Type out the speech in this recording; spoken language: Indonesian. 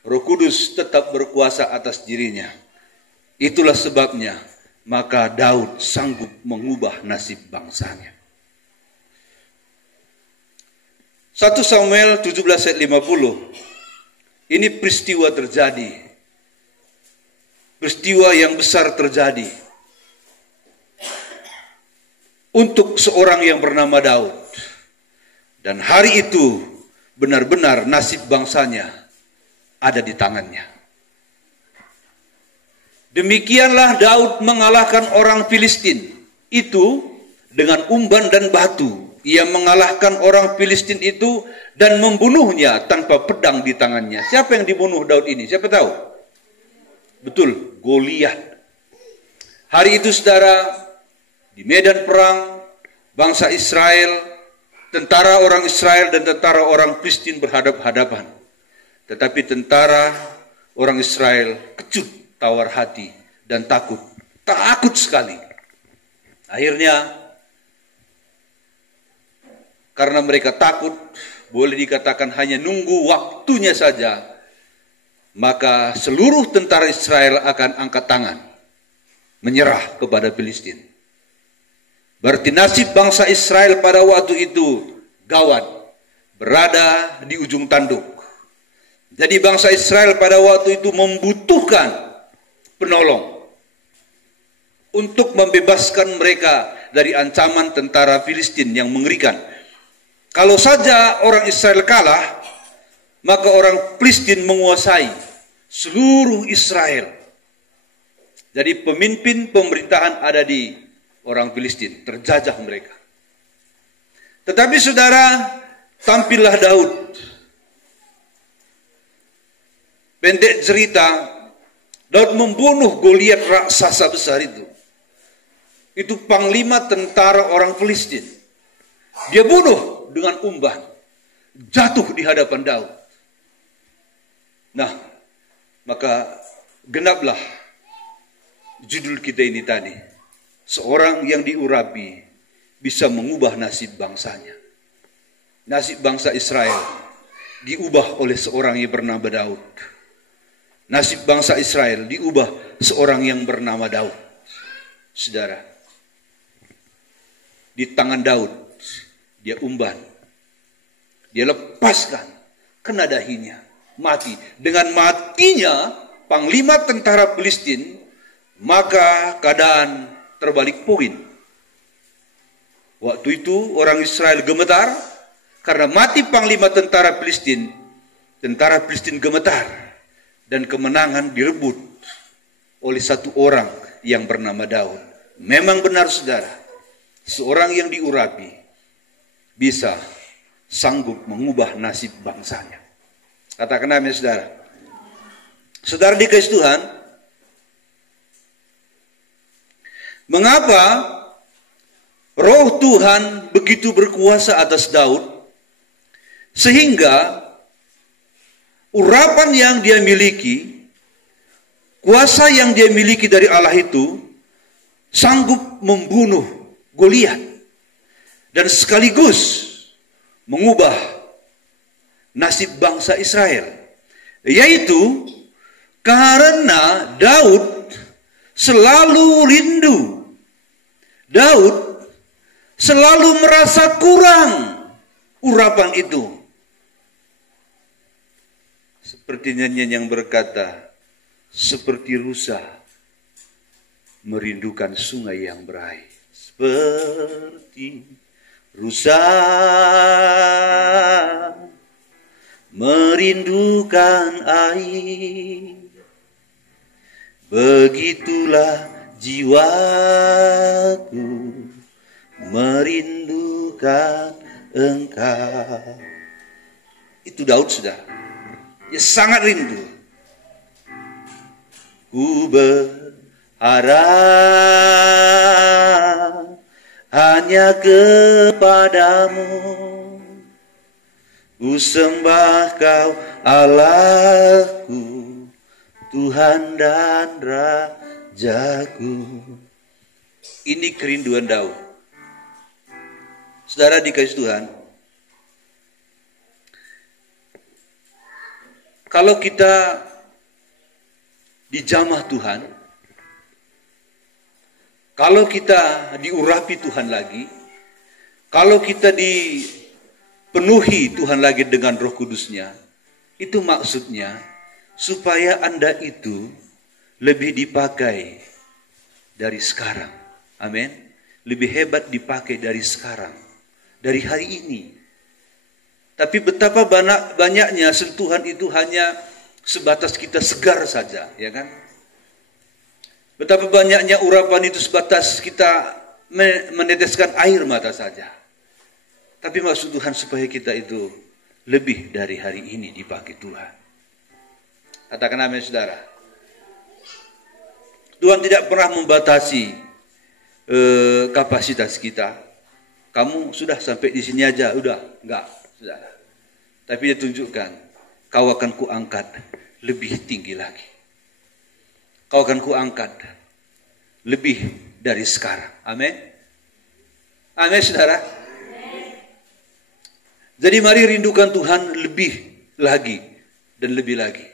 Roh Kudus tetap berkuasa atas dirinya. Itulah sebabnya maka Daud sanggup mengubah nasib bangsanya. 1 Samuel 17 ayat 50. Ini peristiwa terjadi. Peristiwa yang besar terjadi untuk seorang yang bernama Daud. Dan hari itu benar-benar nasib bangsanya ada di tangannya. Demikianlah Daud mengalahkan orang Filistin itu dengan umban dan batu. Ia mengalahkan orang Filistin itu dan membunuhnya tanpa pedang di tangannya. Siapa yang dibunuh Daud ini? Siapa tahu? Betul, Goliat. Hari itu saudara, di medan perang, bangsa Israel, tentara orang Israel dan tentara orang Filistin berhadap-hadapan. Tetapi tentara orang Israel kecut, tawar hati, dan takut. Takut sekali. Akhirnya, karena mereka takut, boleh dikatakan hanya nunggu waktunya saja, maka seluruh tentara Israel akan angkat tangan, menyerah kepada Filistin. Berarti nasib bangsa Israel pada waktu itu gawat, berada di ujung tanduk. Jadi bangsa Israel pada waktu itu membutuhkan penolong untuk membebaskan mereka dari ancaman tentara Filistin yang mengerikan. Kalau saja orang Israel kalah, maka orang Filistin menguasai seluruh Israel. Jadi pemimpin pemerintahan ada di orang Filistin, terjajah mereka. Tetapi saudara, tampillah Daud. Pendek cerita, Daud membunuh Goliat raksasa besar itu. Itu panglima tentara orang Filistin. Dia bunuh dengan umban, jatuh di hadapan Daud. Nah, maka genaplah judul kita ini tadi. Seorang yang diurapi bisa mengubah nasib bangsanya. Nasib bangsa Israel diubah oleh seorang yang bernama Daud. Nasib bangsa Israel diubah seorang yang bernama Daud. Saudara, di tangan Daud, dia umban, dia lepaskan, kena dahinya, mati. Dengan matinya panglima tentara Filistin, maka keadaan terbalik poin. Waktu itu orang Israel gemetar, karena mati panglima tentara Filistin gemetar, dan kemenangan direbut oleh satu orang yang bernama Daud. Memang benar saudara, seorang yang diurapi bisa sanggup mengubah nasib bangsanya. Katakan amin saudara. Saudara dikasih Tuhan, mengapa Roh Tuhan begitu berkuasa atas Daud, sehingga urapan yang dia miliki, kuasa yang dia miliki dari Allah itu, sanggup membunuh Goliat dan sekaligus mengubah nasib bangsa Israel. Yaitu karena Daud selalu rindu. Daud selalu merasa kurang urapan itu. Seperti nyanyian yang berkata, seperti rusa merindukan sungai yang berair. Seperti rusa merindukan air, begitulah jiwaku merindukan Engkau. Itu Daud sudah. Dia sangat rindu. Ku berharap hanya kepadamu, ku sembah Kau Allahku, Tuhan dan Rajaku. Ini kerinduan Daud. Saudara dikasih Tuhan, kalau kita dijamah Tuhan, kalau kita diurapi Tuhan lagi, kalau kita dipenuhi Tuhan lagi dengan Roh Kudus-Nya, itu maksudnya supaya Anda itu lebih dipakai dari sekarang. Amin. Lebih hebat dipakai dari sekarang, dari hari ini. Tapi betapa banyaknya sentuhan itu hanya sebatas kita segar saja, ya kan? Betapa banyaknya urapan itu sebatas kita meneteskan air mata saja. Tapi maksud Tuhan supaya kita itu lebih dari hari ini dipakai Tuhan. Katakan amin, saudara. Tuhan tidak pernah membatasi kapasitas kita. Kamu sudah sampai di sini aja, udah, enggak, saudara. Tapi dia tunjukkan, kau akan kuangkat lebih tinggi lagi. Kau akan kuangkat lebih dari sekarang. Amin. Amin, saudara. Jadi mari rindukan Tuhan lebih lagi dan lebih lagi.